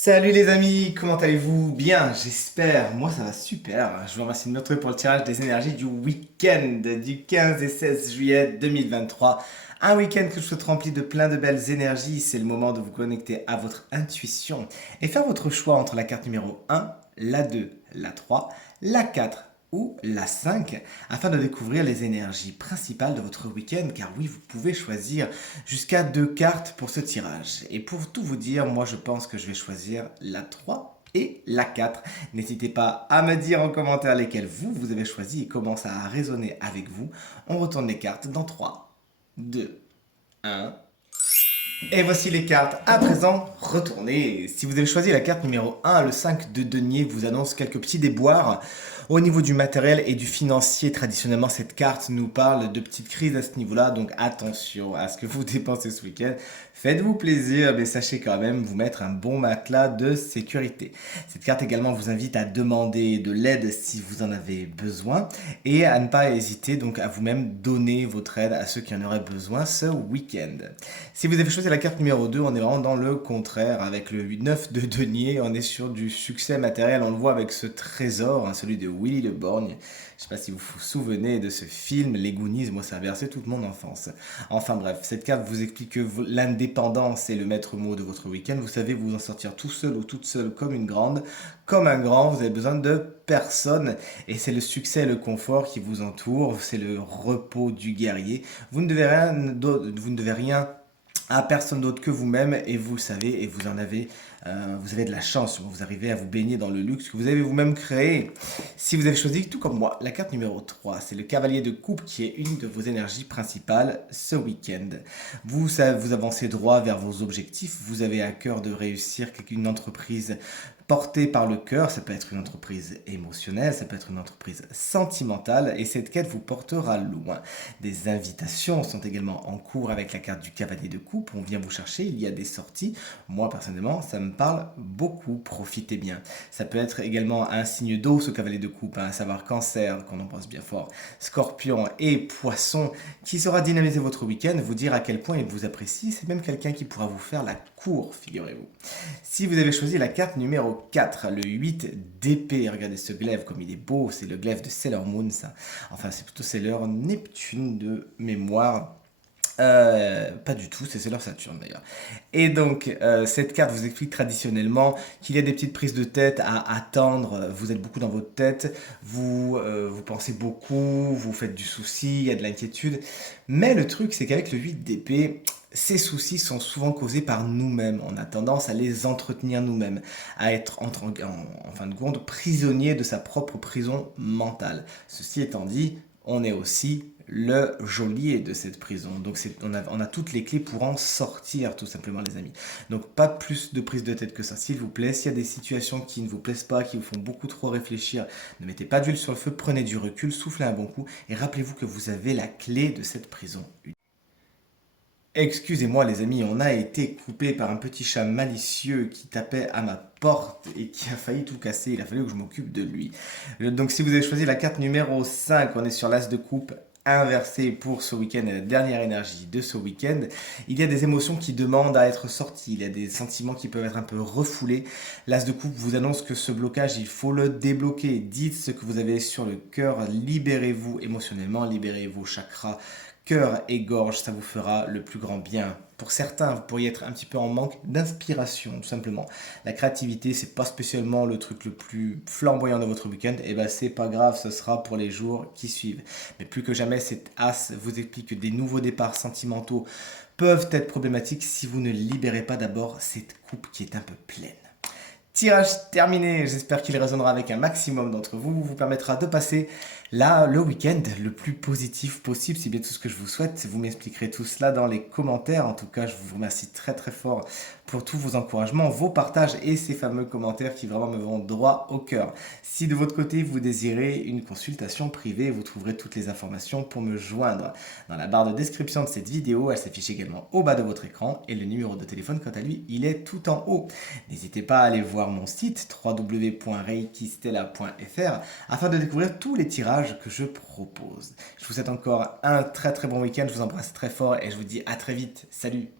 Salut les amis, comment allez-vous? Bien, j'espère. Moi ça va super. Je vous remercie de me retrouver pour le tirage des énergies du week-end du 15 et 16 juillet 2023. Un week-end que je souhaite rempli de plein de belles énergies. C'est le moment de vous connecter à votre intuition et faire votre choix entre la carte numéro 1, la 2, la 3, la 4 ou la 5 afin de découvrir les énergies principales de votre week-end, car oui, vous pouvez choisir jusqu'à 2 cartes pour ce tirage. Et pour tout vous dire, moi je pense que je vais choisir la 3 et la 4. N'hésitez pas à me dire en commentaire lesquelles vous avez choisi et comment ça a résonné avec vous. On retourne les cartes dans 3, 2, 1. Et voici les cartes. À présent, retournez. Si vous avez choisi la carte numéro 1, le 5 de denier vous annonce quelques petits déboires. Au niveau du matériel et du financier, traditionnellement, cette carte nous parle de petites crises à ce niveau-là. Donc attention à ce que vous dépensez ce week-end. Faites-vous plaisir, mais sachez quand même vous mettre un bon matelas de sécurité. Cette carte également vous invite à demander de l'aide si vous en avez besoin et à ne pas hésiter donc à vous-même donner votre aide à ceux qui en auraient besoin ce week-end. Si vous avez choisi la carte numéro 2, on est vraiment dans le contraire. Avec le 9 de denier, on est sur du succès matériel. On le voit avec ce trésor, hein, celui de Willy le Borgne. Je ne sais pas si vous vous souvenez de ce film, Les Goonies, moi ça a bercé toute mon enfance. Enfin bref, cette carte vous explique que l'indépendance est le maître mot de votre week-end. Vous savez vous en sortir tout seul ou toute seule comme une grande, comme un grand. Vous avez besoin de personne et c'est le succès et le confort qui vous entourent. C'est le repos du guerrier. Vous ne devez rien à personne d'autre que vous-même et vous le savez et vous avez de la chance, vous arrivez à vous baigner dans le luxe que vous avez vous-même créé. Si vous avez choisi, tout comme moi, la carte numéro 3, c'est le cavalier de coupe qui est une de vos énergies principales ce week-end. Vous avancez droit vers vos objectifs, vous avez à cœur de réussir une entreprise portée par le cœur, ça peut être une entreprise émotionnelle, ça peut être une entreprise sentimentale, et cette quête vous portera loin. Des invitations sont également en cours avec la carte du cavalier de coupe, on vient vous chercher, il y a des sorties. Moi personnellement, ça me parle beaucoup, profitez bien. Ça peut être également un signe d'eau, ce cavalier de coupe, à savoir cancer, qu'on embrasse bien fort, scorpion et poisson, qui saura dynamiser votre week-end, vous dire à quel point il vous apprécie, c'est même quelqu'un qui pourra vous faire la cour, figurez-vous. Si vous avez choisi la carte numéro 4, le 8 d'épée, regardez ce glaive comme il est beau, c'est le glaive de Sailor Moon ça. Enfin c'est plutôt Sailor Neptune de mémoire. Pas du tout, c'est Sailor Saturne d'ailleurs. Et donc, cette carte vous explique traditionnellement qu'il y a des petites prises de tête à attendre. Vous êtes beaucoup dans votre tête, vous pensez beaucoup, vous faites du souci, il y a de l'inquiétude. Mais le truc, c'est qu'avec le 8 d'épée, ces soucis sont souvent causés par nous-mêmes. On a tendance à les entretenir nous-mêmes, à être en fin de compte prisonnier de sa propre prison mentale. Ceci étant dit, on est aussi le geôlier de cette prison. Donc on a toutes les clés pour en sortir, tout simplement, les amis. Donc pas plus de prise de tête que ça, s'il vous plaît. S'il y a des situations qui ne vous plaisent pas, qui vous font beaucoup trop réfléchir, ne mettez pas d'huile sur le feu, prenez du recul, soufflez un bon coup et rappelez-vous que vous avez la clé de cette prison. Excusez-moi les amis, on a été coupé par un petit chat malicieux qui tapait à ma porte et qui a failli tout casser, il a fallu que je m'occupe de lui. Donc si vous avez choisi la carte numéro 5, on est sur l'as de coupe inversé pour ce week-end, la dernière énergie de ce week-end. Il y a des émotions qui demandent à être sorties, il y a des sentiments qui peuvent être un peu refoulés. L'as de coupe vous annonce que ce blocage, il faut le débloquer. Dites ce que vous avez sur le cœur, libérez-vous émotionnellement, libérez vos chakras cœur et gorge, ça vous fera le plus grand bien. Pour certains, vous pourriez être un petit peu en manque d'inspiration, tout simplement. La créativité, c'est pas spécialement le truc le plus flamboyant de votre week-end. Et ben, c'est pas grave, ce sera pour les jours qui suivent. Mais plus que jamais, cette as vous explique que des nouveaux départs sentimentaux peuvent être problématiques si vous ne libérez pas d'abord cette coupe qui est un peu pleine. Tirage terminé, j'espère qu'il résonnera avec un maximum d'entre vous, vous permettra de passer là le week-end le plus positif possible, c'est bien tout ce que je vous souhaite. Vous m'expliquerez tout cela dans les commentaires. En tout cas, je vous remercie très très fort pour tous vos encouragements, vos partages et ces fameux commentaires qui vraiment me vont droit au cœur. Si de votre côté vous désirez une consultation privée, vous trouverez toutes les informations pour me joindre dans la barre de description de cette vidéo. Elle s'affiche également au bas de votre écran et le numéro de téléphone, quant à lui, il est tout en haut. N'hésitez pas à aller voir mon site www.reikistella.fr afin de découvrir tous les tirages que je propose. Je vous souhaite encore un très très bon week-end, je vous embrasse très fort et je vous dis à très vite. Salut!